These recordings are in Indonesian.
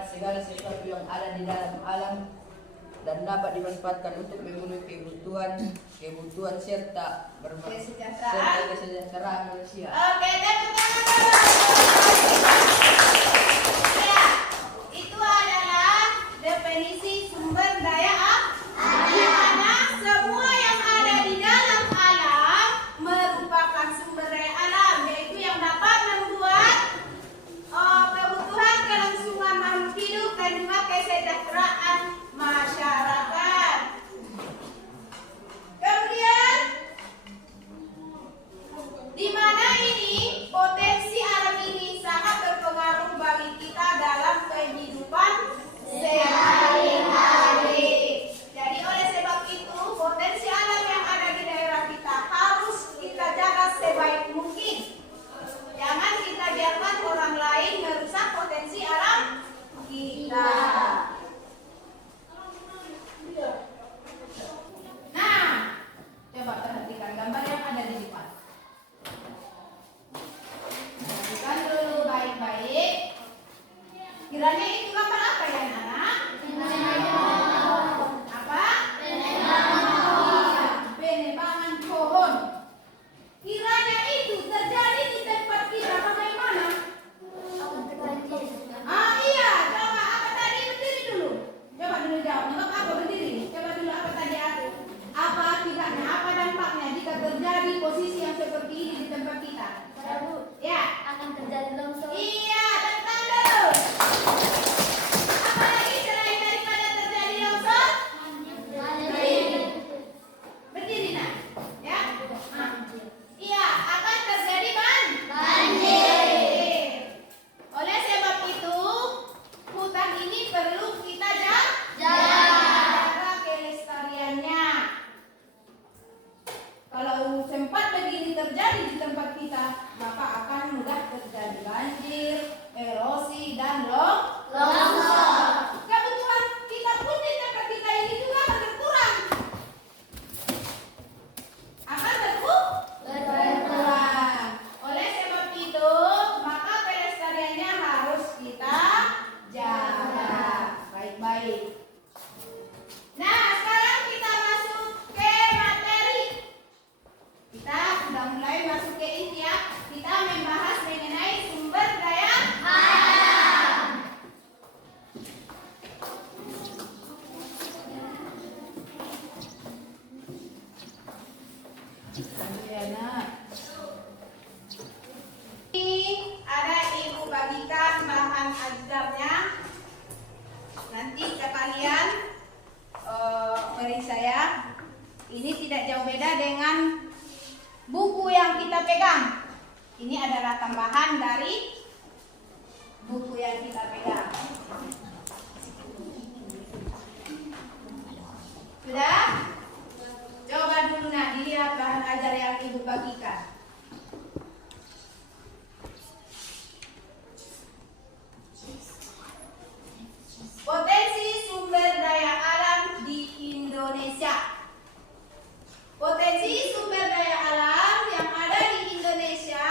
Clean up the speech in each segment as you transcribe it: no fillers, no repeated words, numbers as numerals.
keempat, segala sesuatu yang ada di dalam alam dan dapat dimanfaatkan untuk memenuhi kebutuhan serta kesejahteraan manusia. Oke, tepuk tangan. Ya, itu adalah definisi sumber daya alam. Di mana semua yang ada di dalam alam merupakan sumber daya alam, yaitu yang dapat membuat kebutuhan kelangsungan makhluk hidup dan juga kesejahteraan masyarakat. Kemudian di mana ini potensi alam ini sangat berpengaruh bagi kita dalam kehidupan sehari-hari. Jadi oleh sebab itu potensi alam yang ada di daerah kita harus kita jaga sebaik mungkin. Jangan kita biarkan orang lain merusak potensi alam kita. Nah, coba perhatikan gambar yang ada di depan. Perhatikan dulu baik-baik. Kiranya itu gambar apa ya, anak? Apa? Iya, penebangan pohon. Kiranya itu terjadi di tempat kita bagaimana? Iya, coba apa tadi, berdiri dulu. Coba dulu jawab. Nggak apa berdiri. Coba dulu apa tadi aku? Apa akibatnya? Apa dampaknya jika terjadi posisi yang seperti ini di tempat kita? Ya, akan terjadi longsor. iya, tentang dulu. Apa lagi selain daripada terjadi longsor? Berdiri nak, ya. Iya, akan terjadi banjir. Oleh sebab itu, hutan ini perlu kita jaga kelestariannya. Kalau sempat begini terjadi di tempat kita, maka akan mudah terjadi banjir, erosi, dan longsor. Kebutuhan kita pun di tempat kita ini juga akan berkurang. Berkurang. Oleh sebab itu, maka pelestariannya harus kita jaga baik-baik. Nah, sekarang kita masuk ke materi. Kita sudah mulai masuk ke inti ya. Kita membahas mengenai sumber daya alam. Ini ada ibu bagikan bahan ajarnya. Nanti ke kalian beri saya. Ini tidak jauh beda dengan buku yang kita pegang. Ini adalah tambahan dari buku yang kita pegang. Sudah? Coba dulu nak dilihat bahan ajar yang ibu bagikan. Potensi sumber daya alam di Indonesia. Potensi sumber daya alam yang ada di Indonesia.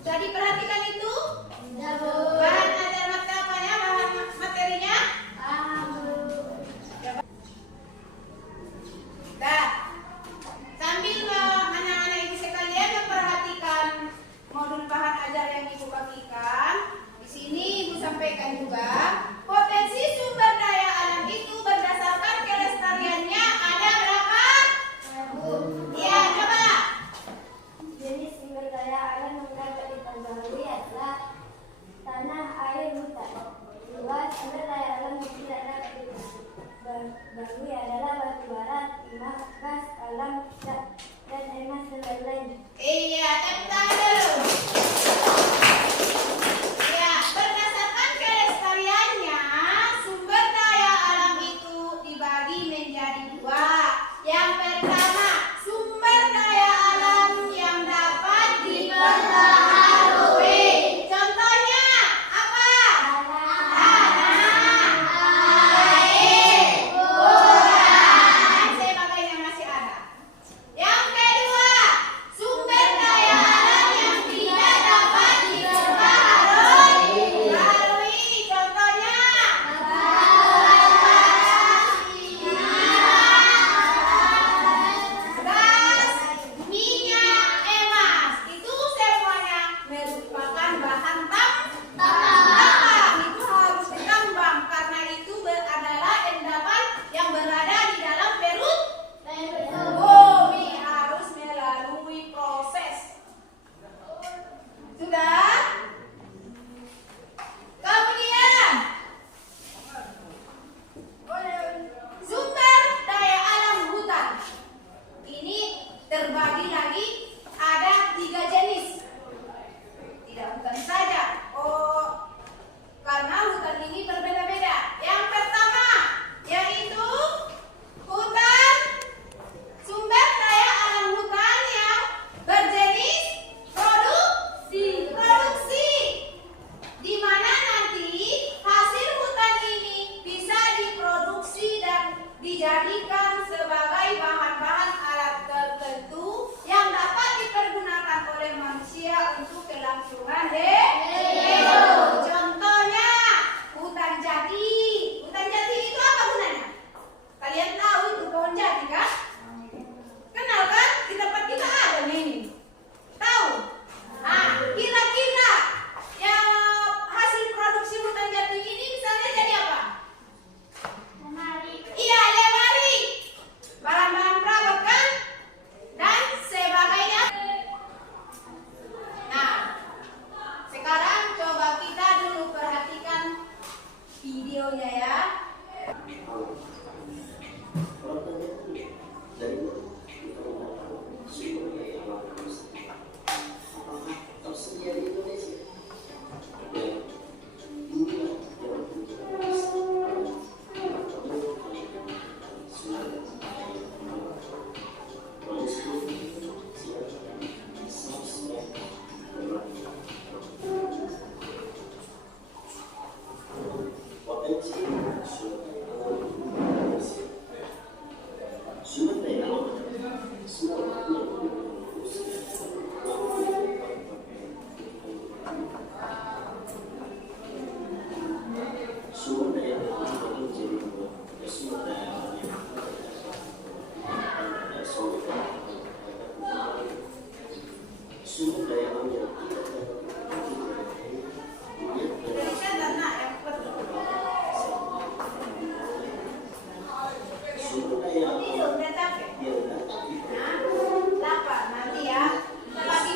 Sudah diperhatikan itu? Bahan ajar apanya? Bahan materinya? Dah. Sambil anak-anak ibu sekalian memperhatikan modul bahan ajar yang ibu bagikan, di sini ibu sampaikan juga potensi sumber daya alam itu berdasarkan kelestariannya ada berapa? Iya, coba. Jenis sumber daya alam yang dapat diperbarui adalah tanah, air, hutan. Dua, sumber daya alam yang tidak dapat diperbarui adalah batu bara, timah, gas, alam, dan emas dan lain-lain. Iya, tepuk tangan dulu. Ya, berdasarkan kelestariannya, sumber daya alam itu dibagi menjadi dua. Yang pertama, sumber daya alam yang dapat diperbaharui. Contohnya apa? Tanah, air, hutan, dan sebagainya masih ada. Yang kedua, sumber daya alam videonya ya. Tuliskan dana yang penting. Ini udah capek. Nah, dapat nanti ya. Kita lagi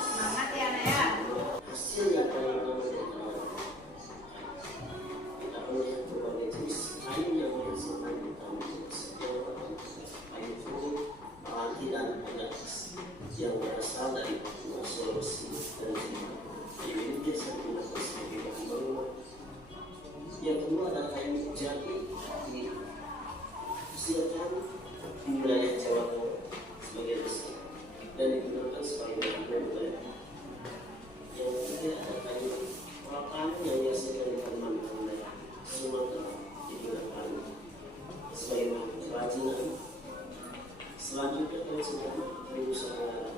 semangat ya Naya. yang berasal dari Sulawesi dan dimiliki sebuah sebagai pembangunan. Yang kedua adalah kayu jati disiapkan di wilayah Jawa Timur sebagai resmi dan digunakan sebagai bagian budaya. Yang ketiga adalah kayu rotan yang dihasilkan di Kalimantan dan Sumatera digunakan sebagai bahan kerajinan. Selanjutnya kami sedang berusaha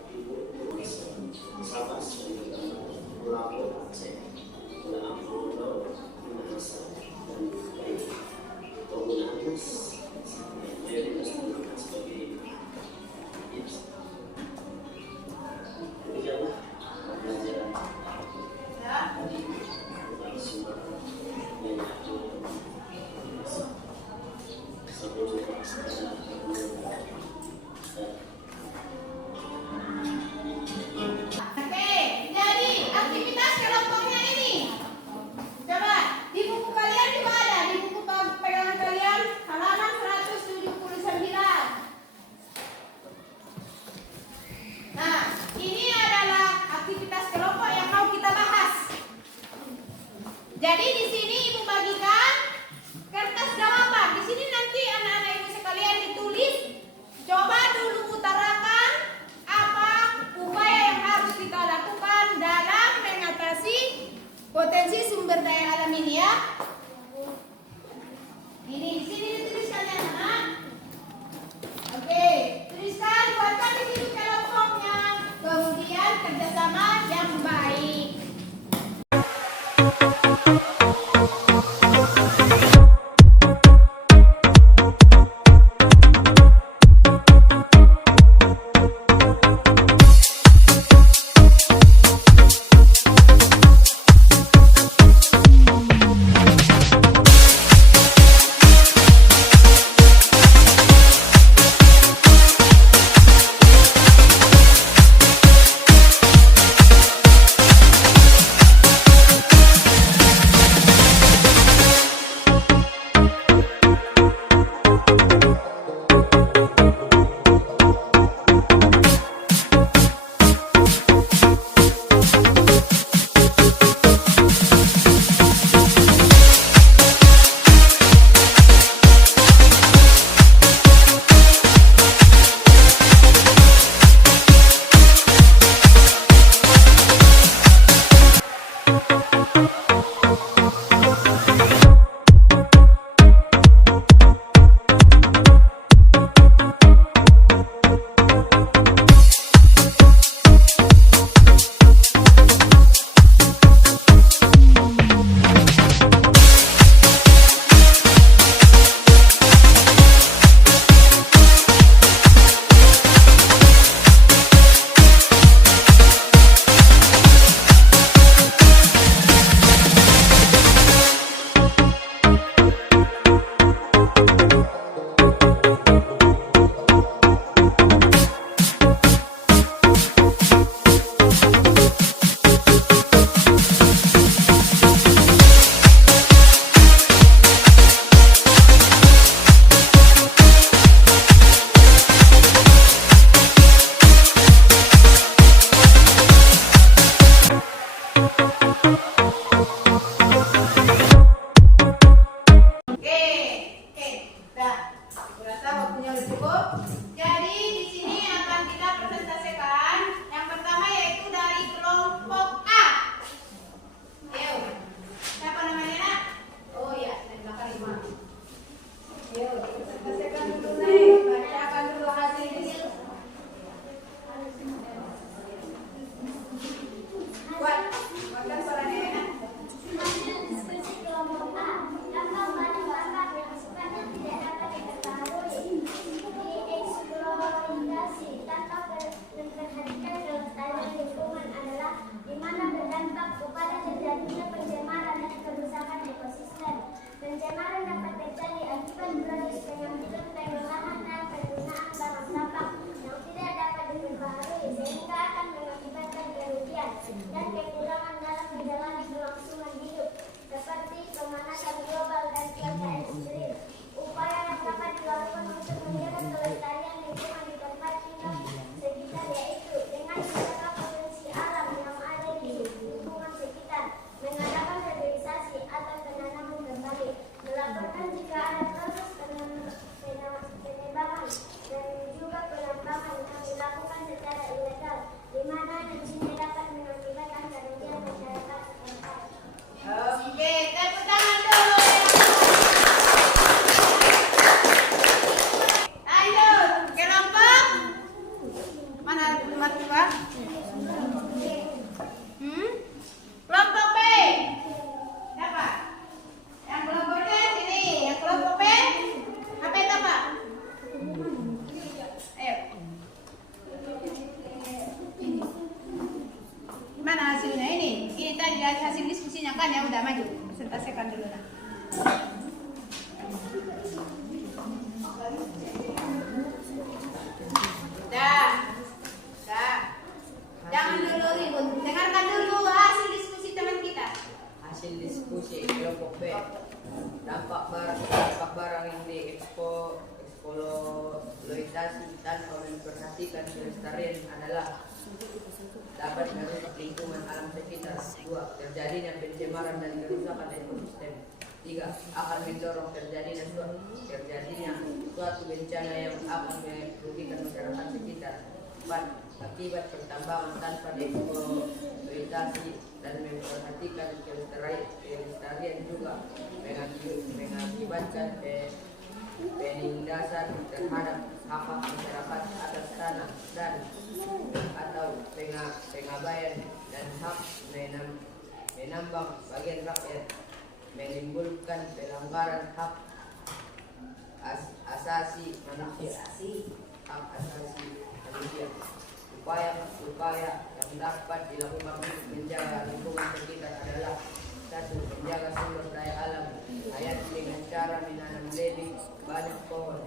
Sabah sebagai Pulau Aceh, Pulau Amrodo, Minahasa, dan lain penggunaan mayoritas digunakan sebagai demikianlah pembelajaran dari sumber yang aku sampai jumpa pada Oke, jadi aktivitas kelompoknya ini. Coba di buku kalian juga ada, di buku pegangan kalian halaman 179. Nah, ini adalah aktivitas kelompok yang mau kita bahas. Jadi di sini Ibu bagikan kertas jawaban. Di sini nanti anak-anak Ibu sekalian ditulis. Coba dulu utarakan apa upaya yang harus kita lakukan dalam mengatasi potensi sumber daya alam ini ya. Ini di sini dituliskan ya anak. Oke, tuliskan buatkan di sini kelompoknya. Kemudian kerjasama yang baik. Presentasikan dulu nah. Dah. Jangan dulu ribut. Dengarkan dulu hasil diskusi teman kita. Hasil diskusi kelompok B, dampak barang yang dieksploitasi tanpa memperhatikan kelestarian adalah dapat merusak lingkungan alam sekitar. 2. Terjadinya pencemaran dan kerusakan ekosistem. 3. Akan mendorong terjadinya suatu bencana yang akan merugikan masyarakat sekitar. 4. Akibat pertambangan tanpa dieksploitasi dan memperhatikan kelestarian juga mengakibatkan penindasan terhadap hak masyarakat atas tanah dan atau pengabaian dan hak menambang bagian rakyat, menimbulkan pelanggaran hak asasi manusia. Upaya yang dapat dilakukan untuk menjaga lingkungan sekitar adalah: 1. Menjaga sumber daya alam hayati dengan cara menanam lebih banyak pohon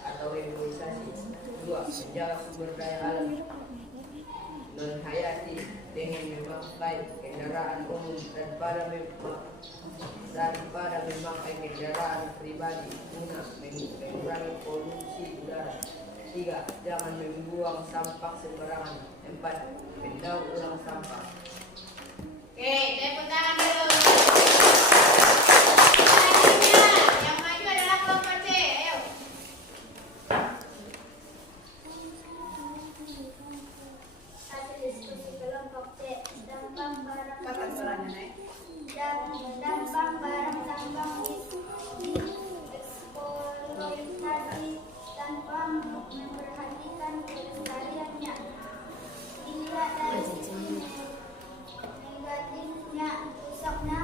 atau reforestasi. 2. Menjaga sumber daya alam non hayati dengan memakai kendaraan umum daripada memakai kendaraan pribadi guna mengurangi polusi udara. 3. Jangan membuang sampah sembarangan. 4. Mendaur ulang sampah. Oke, tepuk tangan dulu. Selanjutnya, yang maju adalah kelompok C. Ayo. Hasil diskusi kelompok C. Dampak barang Kapan suaranya naik? dampak barang tambang dieksploitasi tanpa memperhatikan kelestariannya. Dilihat dari sisi negatifnya, rusaknya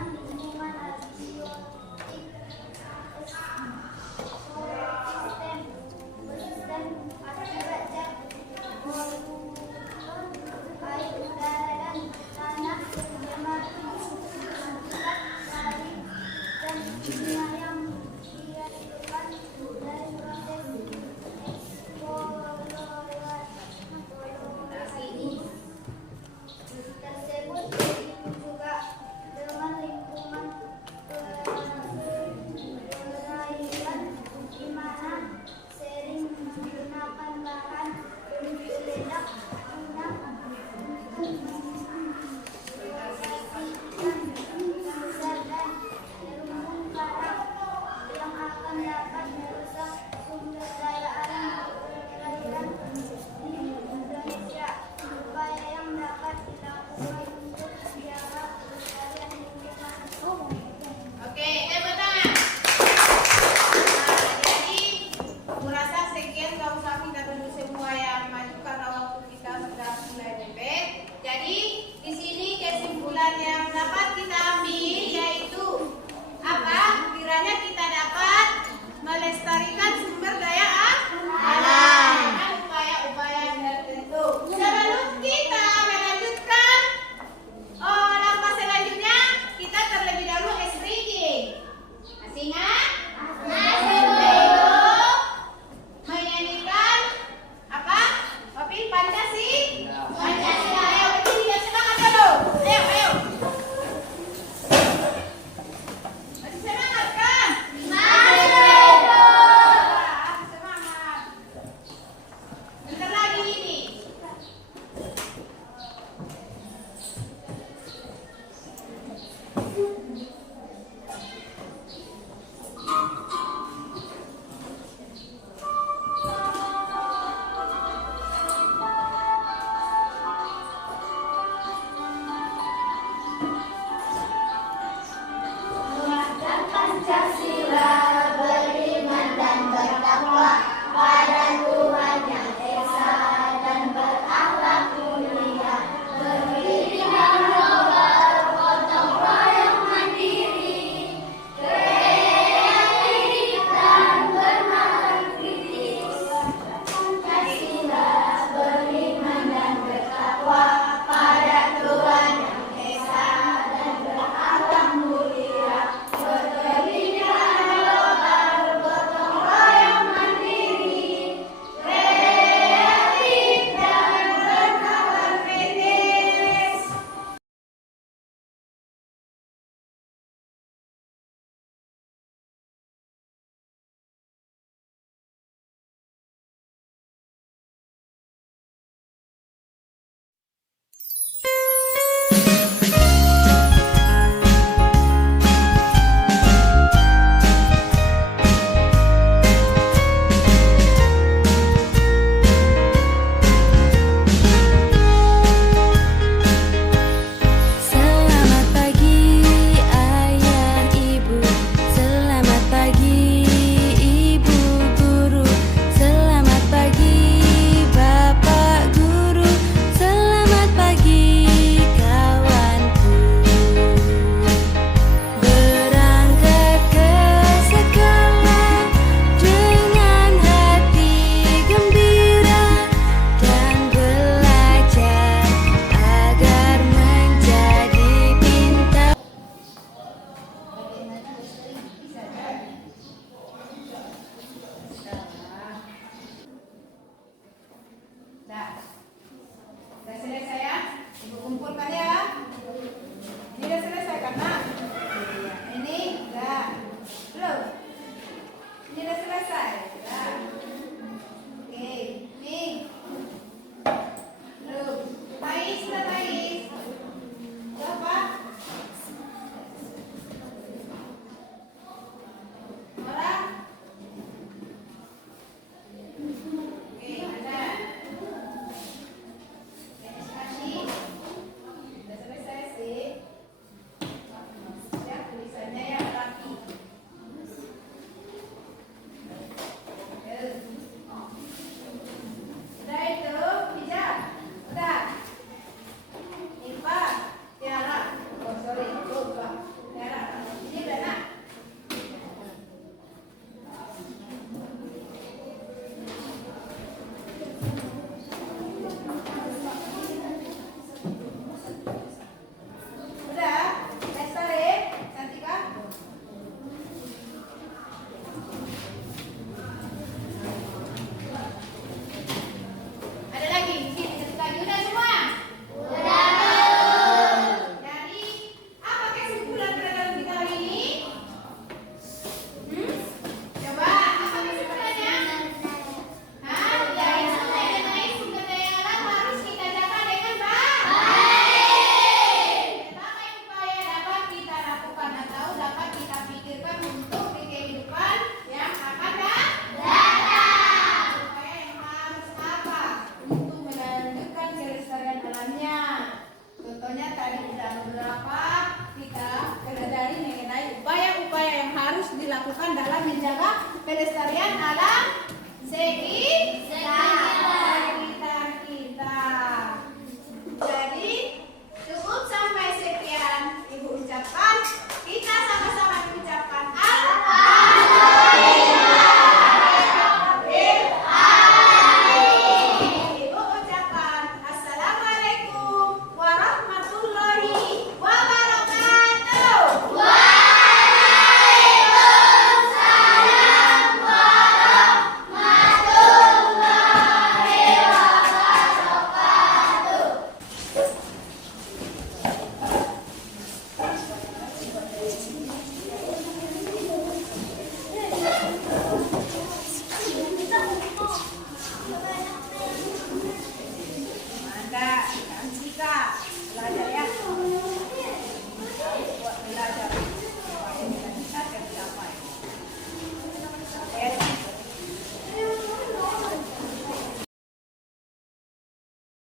dilakukan dalam menjaga pelestarian alam sekitar.